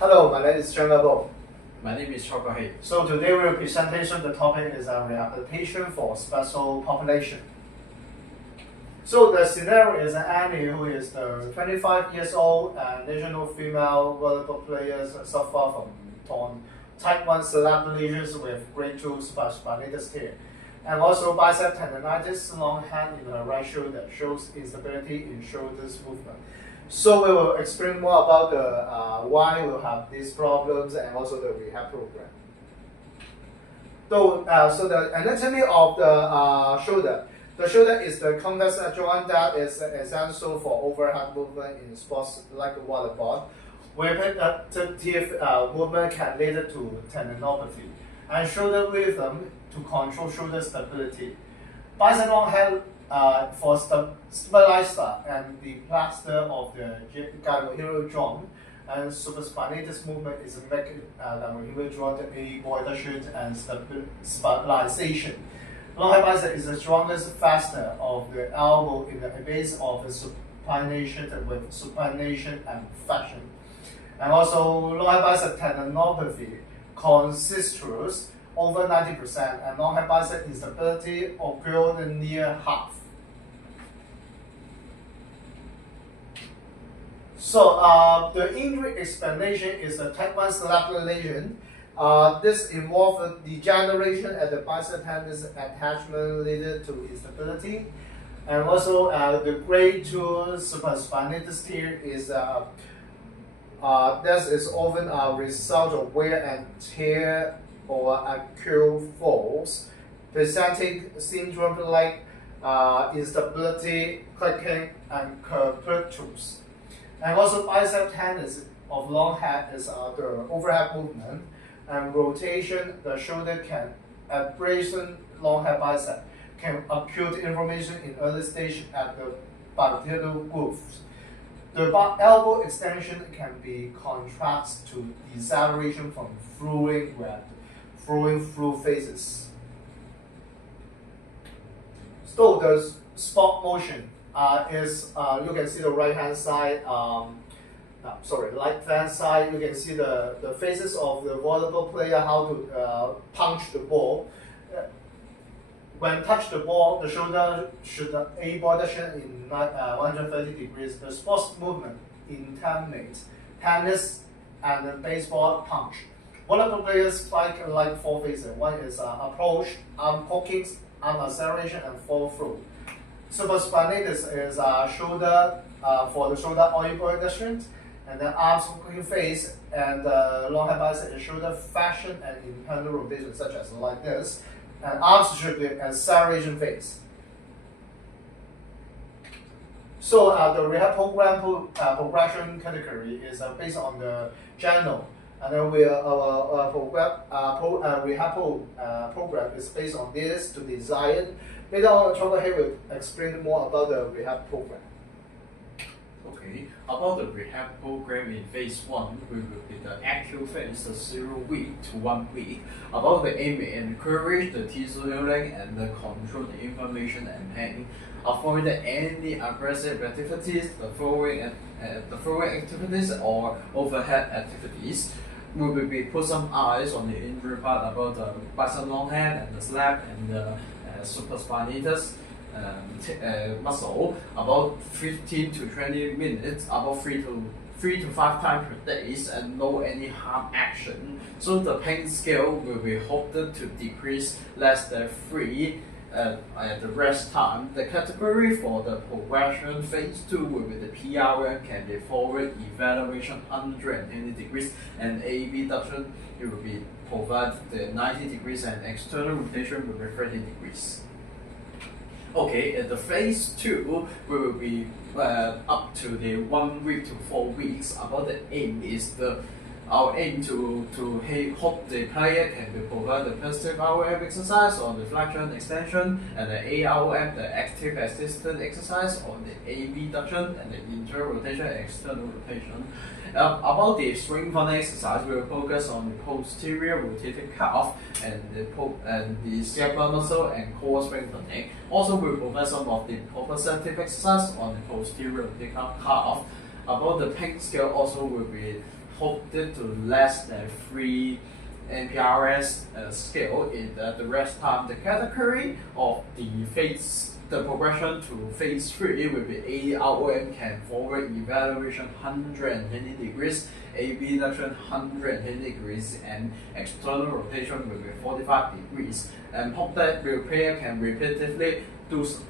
Hello, my name is Bo. My name is Chokohei. So today our presentation, the topic is rehabilitation for special population. So the scenario is Annie, who is the 25 years old and national female volleyball player, suffer from type 1 cerebral lesions with grade 2 spinatus tear, and also bicep tendonitis, long hand in her right shoulder, shows instability in shoulders movement. So we will explain more about the why we have these problems and also the rehab program. So the anatomy of the shoulder. The shoulder is the convex joint that is essential for overhead movement in sports like volleyball. Repetitive movement can lead to tendinopathy and shoulder rhythm to control shoulder stability. Bicep long hand for stabilizer and the plaster of the gyrohumeral joint, and supraspinatus movement is making gyrohumeral joint abduction and stabilization. Long head bicep is the strongest faster of the elbow in the base of the supination with supination and flexion. And also long head bicep tendinopathy consists over 90%, and long head bicep instability occurred near half. So the injury explanation is a type 1 cerebral lesion. This involves degeneration at the bicep tendon attachment leading to instability. And also the grade 2 supraspinatus tear is this is often a result of wear and tear or acute force, presenting syndrome like instability, clicking, and curvatures. And also bicep tendons of long head is the overhead movement and rotation. The shoulder can abrasion long head bicep, can acute inflammation in early stage at the bacterial grooves. The elbow extension can be contrast to deceleration from flowing through phases. So the spot motion is you can see the right hand side. Left hand side. You can see the faces of the volleyball player how to punch the ball. When touch the ball, the shoulder should abduction in 130 degrees. The sports movement in tennis and baseball punch. Volleyball players spike like four phases. One is approach, arm poking, arm acceleration, and fall through. Supraspinatus is shoulder for the shoulder abduction, and then arms poking phase, and long head bicep is shoulder flexion and internal rotation, such as like this. And arms should be acceleration phase. So the rehab program progression category is based on the general, and then our rehab program is based on this to design. Later on, Chokohei will explain more about the rehab program. Okay, about the rehab program in phase 1, we will be the active phase, the 0 week to 1 week. About the aim, encourage the tissue healing and control the inflammation and pain. Avoid any aggressive activities, the following activities or overhead activities. We will be put some eyes on the injury part about the bicep long hand and the slap and the supraspinatus muscle, about 15 to 20 minutes, about 3 to 5 times per day, and no any harm action. So the pain scale will be hoped to decrease less than 3 at the rest time. The category for the progression phase 2 will be the PRM, can be forward evaluation 120 degrees, and abduction it will be provide the 90 degrees, and external rotation will be 30 degrees. Okay, at the phase 2, we will be up to the 1 week to 4 weeks. About the aim is our aim to hope the player can be provide the positive ROM exercise on the flexion extension, and the AROM, the active assistant exercise on the abduction and the internal rotation and external rotation. About the strengthening exercise, we will focus on the posterior rotated calf and the scapular muscle and core strengthening. Also, we will provide some of the proprioceptive exercise on the posterior rotated calf. About the pain scale, also will be hoped it to less than 3 NPRS scale in the rest time. The category of the progression to phase 3 will be AROM can forward evaluation 120 degrees, abduction 120 degrees, and external rotation will be 45 degrees. And hope that the player can repeatedly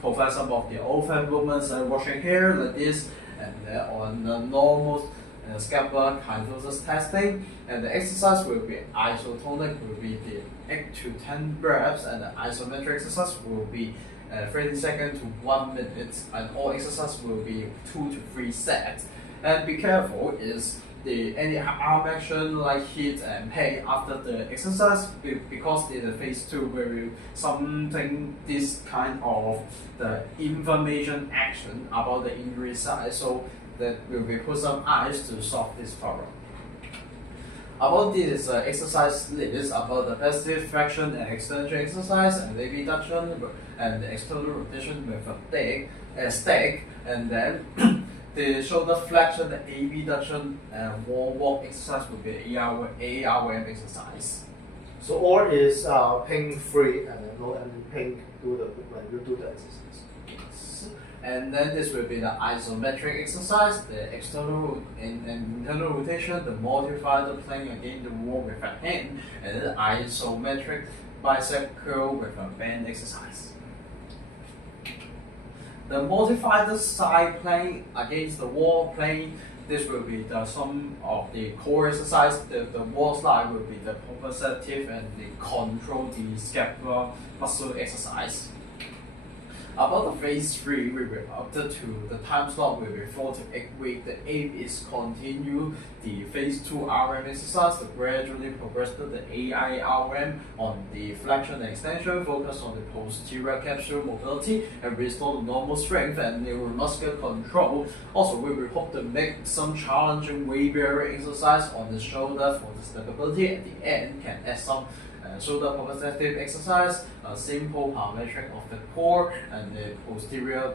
provide some of the overhead movements, washing hair like this, and on the normal scapular kyphosis testing. And the exercise will be isotonic, will be the 8 to 10 reps, and the isometric exercise will be 30 seconds to 1 minute, and all exercise will be 2 to 3 sets. And be careful is any arm action like heat and pain after the exercise, because in the phase 2 we will something this kind of the inflammation action about the injury side, so that will be put some ice to solve this problem. About this exercise list about the passive flexion and extension exercise, and leg reduction and the external rotation with a stick, and then the shoulder flexion, the abduction, and wall walk exercise will be AROM exercise. So all is pain free and no any pain when you do the exercise. Yes. And then this will be the isometric exercise, the external and internal rotation, the modified playing against the wall with a hand, and then the isometric bicep curl with a band exercise. The modified side plane against the wall plane, this will be the sum of the core exercise. The wall slide will be the proprioceptive and the control the scapular muscle exercise. About the phase 3, we will up to the time slot will be 4 to 8 weeks. The aim is continue the phase 2 RM exercise to gradually progress to the AIRM on the flexion and extension, focus on the posterior capsule mobility and restore the normal strength and neuromuscular control. Also, we will hope to make some challenging weight bearing exercise on the shoulder for the stability. At the end, can add some shoulder proprioceptive exercise, a simple parametric of the core and the posterior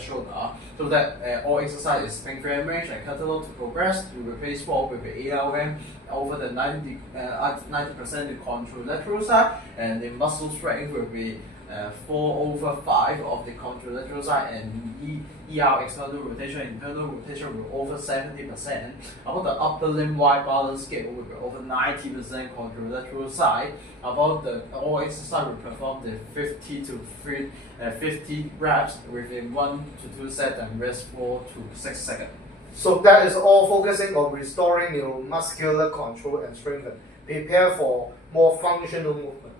shoulder, so that all exercise is pain free range and catalog to progress to replace walk with the ARM over the 90% to control lateral side, and the muscle strength will be 4/5 of the contralateral side, and ER external rotation, internal rotation will over 70%. About the upper limb wide balance scale will be over 90% contralateral side. About the all exercise will perform the 50 reps within 1 to 2 sets and rest 4 to 6 seconds. So that is all focusing on restoring neuromuscular control and strength. Prepare for more functional movement.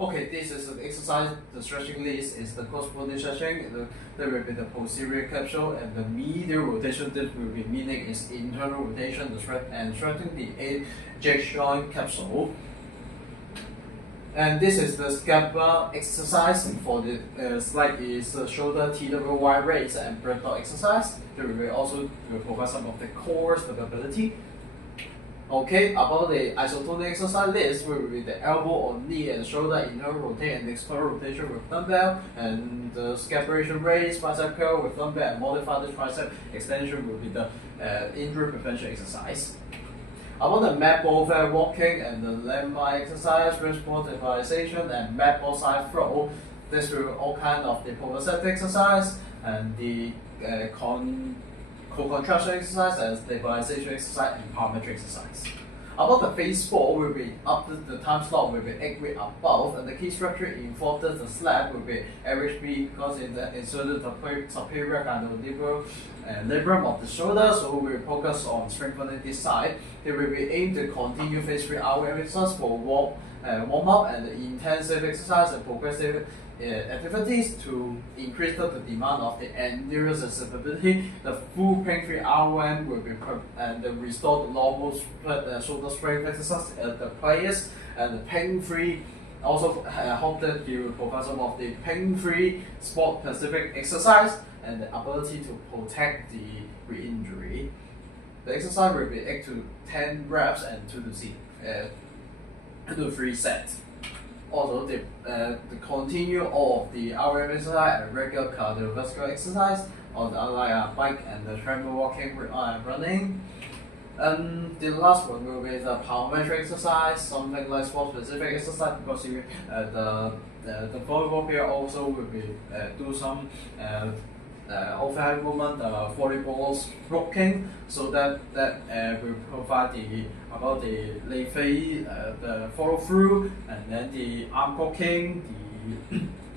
Okay, this is the exercise. The stretching list is the cross-body stretching. There will be the posterior capsule and the medial rotation. This will be meaning is internal rotation and stretching the jack joint capsule. And this is the scapular exercise for the slide is shoulder TWY raise and breath-out exercise. There will also provide some of the core stability. Okay, about the isotonic exercise list, will be the elbow or knee and shoulder internal rotation and external rotation with dumbbell, and the scapular raise, bicep curl with dumbbell, and modified tricep extension will be the injury prevention exercise. About the mat ball walking and the landmine exercise, wrist-ball stabilization, and mat ball side throw, this will be all kind of the proprioceptive exercise and the co-contraction exercise and stabilization exercise and parametric exercise. About the phase 4 will be up to the time slot will be 8 weeks above, and the key structure involved the slab will be LHB because in the inserted the superior and labrum of the shoulder, so we will focus on strengthening this side. It will be aimed to continue phase 3 RM exercise for warm up and intensive exercise and progressive activities to increase the demand of the endurance and stability. The full pain-free RM will be and restore the normal shoulder strength exercise at the players, and the pain-free also hope that you will provide some of the pain-free sport-specific exercise and the ability to protect the re-injury. The exercise will be 8 to 10 reps and 2 to 3 sets. Also, the continue all of the RM exercise and regular cardiovascular exercise on like a bike and the treadmill walking, running. And the last one will be the plyometric exercise, something like sport specific exercise, because you, the volleyball player also will be do some overhead movement, volleyball blocking, so that will provide about the leg fei, the follow through, and then the arm blocking,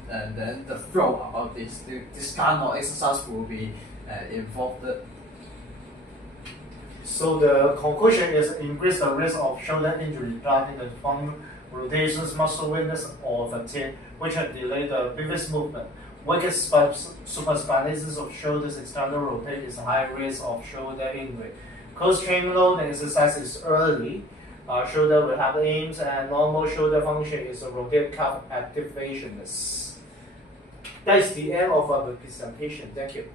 and then the throw about this kind of exercise will be involved. So the conclusion is increase the risk of shoulder injury regarding the thumb rotations, muscle weakness, or fatigue, which can delay the previous movement. Weak supraspinatus of shoulders external rotate is high risk of shoulder injury. Close chain loading exercise is early. Shoulder will have aims, and normal shoulder function is a rotator cuff activation. That's the end of our presentation. Thank you.